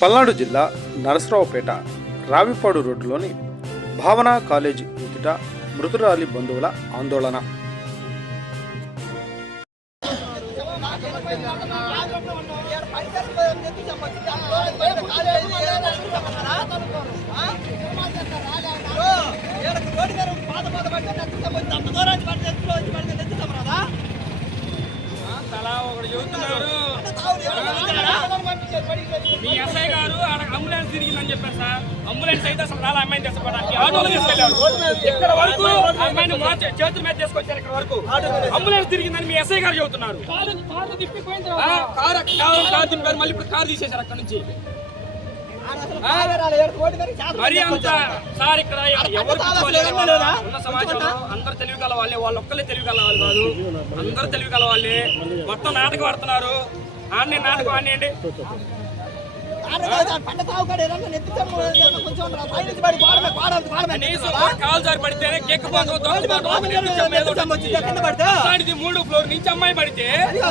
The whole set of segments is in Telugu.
పల్నాడు జిల్లా నరసరావుపేట రావిపాడు రోడ్డులోని భావన కాలేజీ ఎదుట మృతురాలి బంధువుల ఆందోళన. తలా ఒకడు చెబుతున్నారు మీ ఎస్ఐ గారు అంబులెన్స్ తిరిగిందని చెప్పారు సార్. అంబులెన్స్ అయితే అసలు రాలే అమ్మాయిని తీసుకోవడానికి ఆటోలో తీసుకెళ్ళారు. ఇక్కడ వరకు అమ్మాయిని చేతుల మీద తీసుకొచ్చారు ఇక్కడ వరకు. అంబులెన్స్ తిరిగిందని మీ ఎస్ఐ గారు చెబుతున్నారు. కారు కారు తిప్పారు. మళ్ళీ ఇప్పుడు కారు తీసేశారు అక్కడ నుంచి. మరి అంత సార్ ఇక్కడ ఎవరు. ఉన్న సమాజంలో అందరు తెలివి వాళ్ళే. వాళ్ళు ఒక్కలే తెలివి వాళ్ళు కాదు. అందరు తెలివి వాళ్ళే. మొత్తం నాటకం ఆడుతున్నారు. ఆడిని నాటకం కనీసం అలాంటిది మూడు ఫ్లోర్ నుంచి అమ్మాయి పడితే ఆ,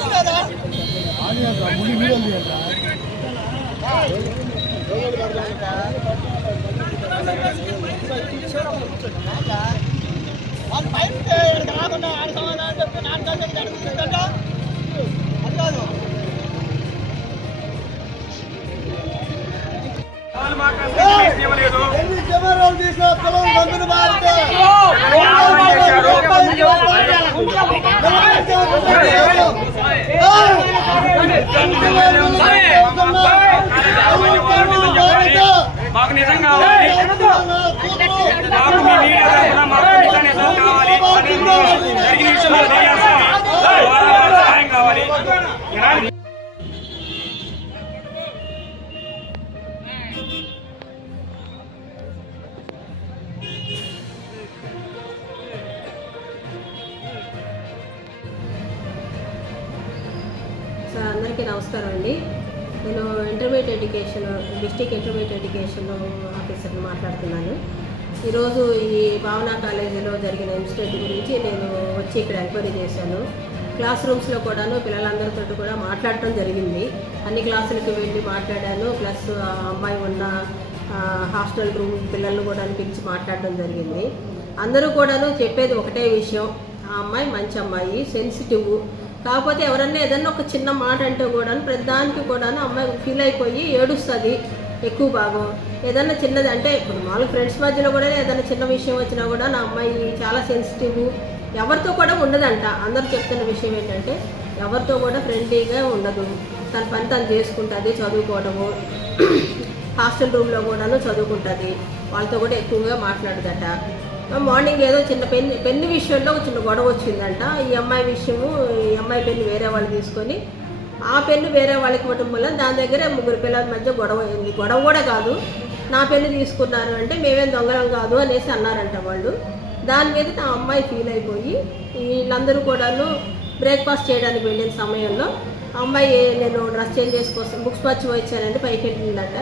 వాళ్ళు మాకు అసలు ఇవ్వలేదు. ఎన్ని కెమెరాలు తీసినా పొలం గంతులు మారితే మాకు నిజం కావాలి మాకు మీ మీడియా తరఫున మాకు నిజం నిజం కావాలి జరిగిన విషయం మాకు తెలియాల్సింది. ద్వారా సహాయం కావాలి. అందరికీ నమస్కారం అండి. నేను intermediate education district intermediate education ఆఫీసర్ని మాట్లాడుతున్నాను. ఈరోజు ఈ భావన కాలేజీలో జరిగిన ఇన్సిడెంట్ గురించి నేను వచ్చి ఇక్కడ ఎంక్వైరీ చేశాను. క్లాస్ రూమ్స్లో కూడాను పిల్లలందరితో కూడా మాట్లాడటం జరిగింది. అన్ని క్లాసులకు వెళ్ళి మాట్లాడాను. ప్లస్ ఆ అమ్మాయి ఉన్న హాస్టల్ రూమ్ పిల్లలను కూడా పిలిచి మాట్లాడడం జరిగింది. అందరూ కూడాను చెప్పేది ఒకటే విషయం. ఆ అమ్మాయి మంచి అమ్మాయి సెన్సిటివ్. కాకపోతే ఎవరన్నా ఏదన్నా ఒక చిన్న మాట అంటే కూడా ప్రతిదానికి కూడా అమ్మాయి ఫీల్ అయిపోయి ఏడుస్తుంది ఎక్కువ భాగం. ఏదన్నా చిన్నది అంటే ఇప్పుడు మామూలు ఫ్రెండ్స్ మధ్యలో కూడా ఏదైనా చిన్న విషయం వచ్చినా కూడా నా అమ్మాయి చాలా సెన్సిటివ్ ఎవరితో కూడా ఉండదంట. అందరూ చెప్తున్న విషయం ఏంటంటే ఎవరితో కూడా ఫ్రెండ్లీగా ఉండదు. తన పని తను చేసుకుంటుంది చదువుకోవడము. హాస్టల్ రూమ్లో కూడాను చదువుకుంటుంది. వాళ్ళతో కూడా ఎక్కువగా మాట్లాడదట. మార్నింగ్ ఏదో చిన్న పెన్ పెన్ను విషయంలో ఒక చిన్న గొడవ వచ్చిందంట. ఈ అమ్మాయి విషయము ఈ అమ్మాయి పెన్ను వేరే వాళ్ళు తీసుకొని ఆ పెన్ను వేరే వాళ్ళకి ఇవ్వటం వల్ల దాని దగ్గర ముగ్గురు పిల్లల మధ్య గొడవ అయింది. గొడవ కూడా కాదు నా పెన్ను తీసుకున్నారు అంటే మేమేం దొంగలం కాదు అనేసి అన్నారంట వాళ్ళు. దాని మీద నా అమ్మాయి ఫీల్ అయిపోయి వీళ్ళందరూ కూడాను బ్రేక్ఫాస్ట్ చేయడానికి వెళ్ళిన సమయంలో అమ్మాయి నేను డ్రెస్ చేంజ్ చేసుకోవచ్చు బుక్స్ పచ్చి వచ్చానంటే పైకి వెళ్ళిందంట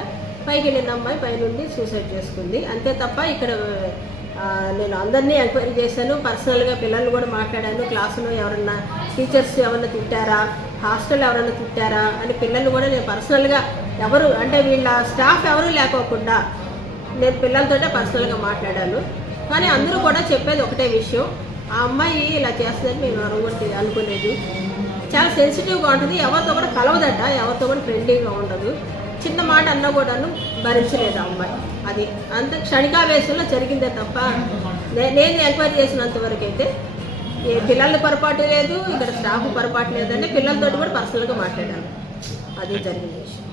పైకి వెళ్ళిన అమ్మాయి పైనుండి సూసైడ్ చేసుకుంది. అంతే తప్ప ఇక్కడ నేను అందరినీ ఎంక్వైరీ చేశాను. పర్సనల్గా పిల్లల్ని కూడా మాట్లాడాను. క్లాసులో ఎవరన్నా టీచర్స్ ఎవరన్నా తిట్టారా? హాస్టల్ ఎవరన్నా తిట్టారా? అని పిల్లల్ని కూడా నేను పర్సనల్గా ఎవరు అంటే వీళ్ళ స్టాఫ్ ఎవరు లేకోకుండా నేను పిల్లలతోటే పర్సనల్గా మాట్లాడాను. కానీ అందరూ కూడా చెప్పేది ఒకటే విషయం. ఆ అమ్మాయి ఇలా చేస్తుందని మేము అనుకుంటే అనుకోలేదు. చాలా సెన్సిటివ్గా ఉంటుంది. ఎవరితో కూడా కలవదట. ఎవరితో కూడా ఫ్రెండ్లీగా ఉండదు. చిన్న మాట అన్నా కూడాను భరించలేదు అమ్మాయి. అది అంత క్షణికావేశంలో జరిగిందే తప్ప నే- నేను ఎంక్వైరీ చేసినంత వరకు అయితే ఏ పిల్లల పొరపాటు లేదు ఇక్కడ స్టాఫ్ పొరపాటు లేదంటే పిల్లలతో కూడా పర్సనల్గా మాట్లాడాను. అది జరిగిన విషయం.